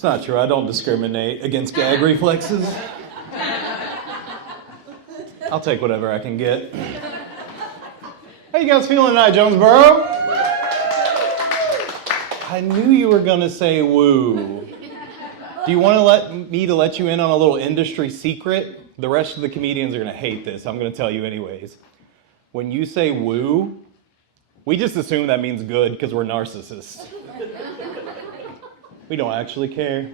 It's not true. I don't discriminate against gag reflexes. I'll take whatever I can get. How you guys feeling tonight, Jonesboro? I knew you were going to say woo. Do you want to let you in on a little industry secret? The rest of the comedians are going to hate this. I'm going to tell you anyways. When you say woo, we just assume that means good because we're narcissists. We don't actually care.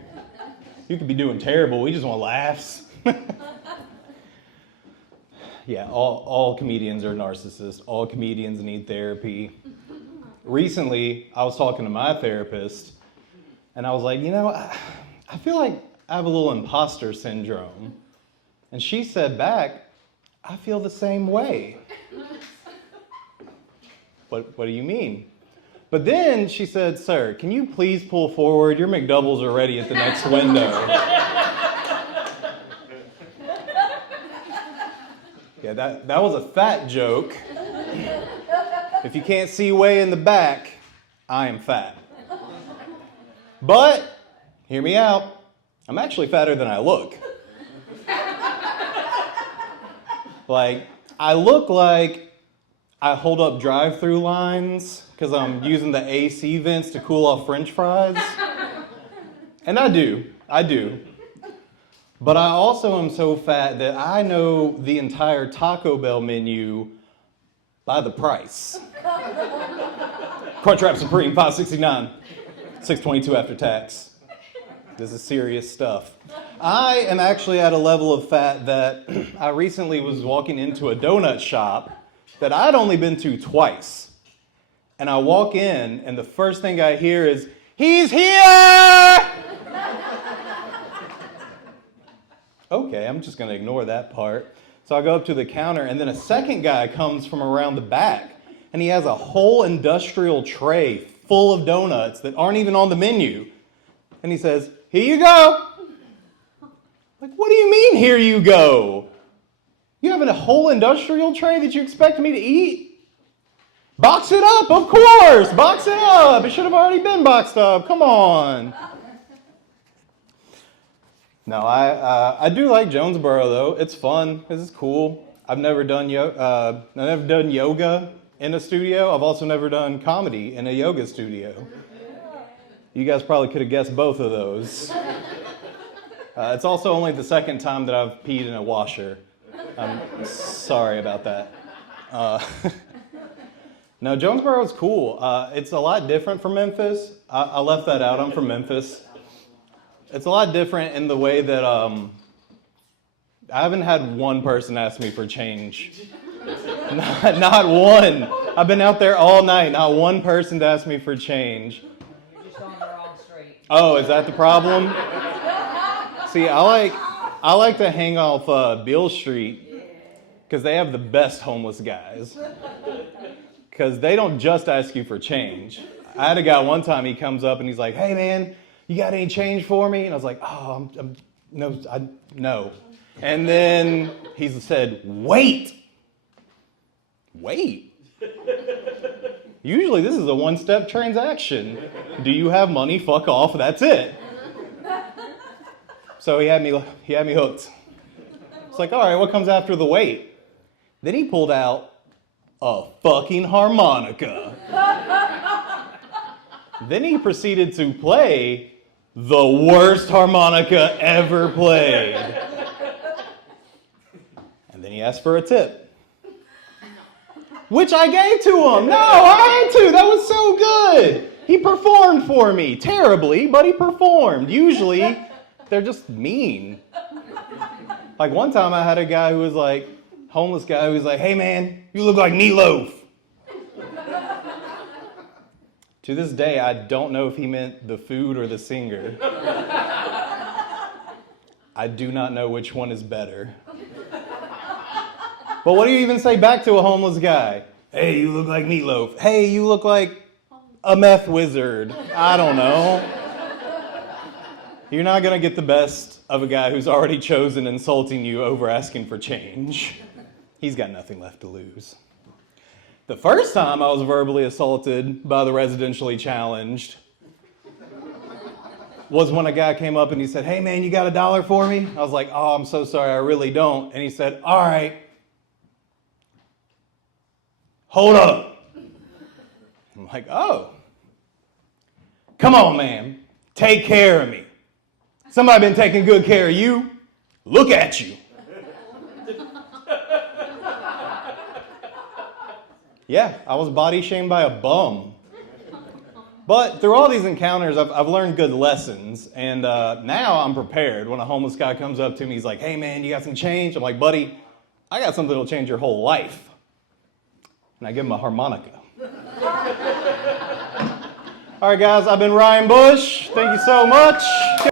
You could be doing terrible. We just want laughs. Yeah, all comedians are narcissists. All comedians need therapy. Recently, I was talking to my therapist, and I was like, I feel like I have a little imposter syndrome. And she said back, I feel the same way. What do you mean? But then she said, sir, can you please pull forward? Your McDoubles are ready at the next window. Yeah, that was a fat joke. If you can't see way in the back, I am fat. But, hear me out, I'm actually fatter than I look. I look like I hold up drive-through lines because I'm using the AC vents to cool off French fries. And I do. But I also am so fat that I know the entire Taco Bell menu by the price. Crunchwrap Supreme, $5.69, $6.22 after tax. This is serious stuff. I am actually at a level of fat that I recently was walking into a donut shop that I'd only been to twice. And I walk in, and the first thing I hear is, "He's here!" Okay, I'm just going to ignore that part. So I go up to the counter, and then a second guy comes from around the back, and he has a whole industrial tray full of donuts that aren't even on the menu. And he says, "Here you go." Like, what do you mean, here you go? You have a whole industrial tray that you expect me to eat? Box it up, of course. Box it up. It should have already been boxed up. Come on. No, I do like Jonesboro though. It's fun. This is cool. I've never done yoga in a studio. I've also never done comedy in a yoga studio. You guys probably could have guessed both of those. It's also only the second time that I've peed in a washer. I'm sorry about that. No, Jonesboro is cool. It's a lot different from Memphis. I left that out. I'm from Memphis. It's a lot different in the way that I haven't had one person ask me for change. Not one. I've been out there all night. Not one person to ask me for change. You're just on the wrong street. Oh, is that the problem? See, I like to hang off Beale Street because they have the best homeless guys. Because they don't just ask you for change. I had a guy one time, he comes up and he's like, "Hey man, you got any change for me?" And I was like, "Oh, no. And then he said, wait. Usually this is a one-step transaction. Do you have money? Fuck off. That's it. So he had me hooked. It's like, all right, what comes after the wait? Then he pulled out a fucking harmonica. Then he proceeded to play the worst harmonica ever played. And then he asked for a tip. Which I gave to him. No, I had to. That was so good. He performed for me. Terribly, but he performed. Usually, they're just mean. Like one time I had a guy who was like, homeless guy who was like, "Hey man, you look like meatloaf." To this day, I don't know if he meant the food or the singer. I do not know which one is better. But what do you even say back to a homeless guy? "Hey, you look like meatloaf." "Hey, you look like a meth wizard." I don't know. You're not going to get the best of a guy who's already chosen insulting you over asking for change. He's got nothing left to lose. The first time I was verbally assaulted by the residentially challenged, was when a guy came up and he said, "Hey man, you got $1 for me?" I was like, "Oh, I'm so sorry, I really don't." And he said, "All right, hold up." I'm like, "Oh, come on, man, take care of me. Somebody been taking good care of you? Look at you." Yeah, I was body shamed by a bum. But through all these encounters, I've learned good lessons, and now I'm prepared. When a homeless guy comes up to me, he's like, "Hey man, you got some change?" I'm like, "Buddy, I got something that'll change your whole life." And I give him a harmonica. All right, guys, I've been Ryan Bush. Thank you so much.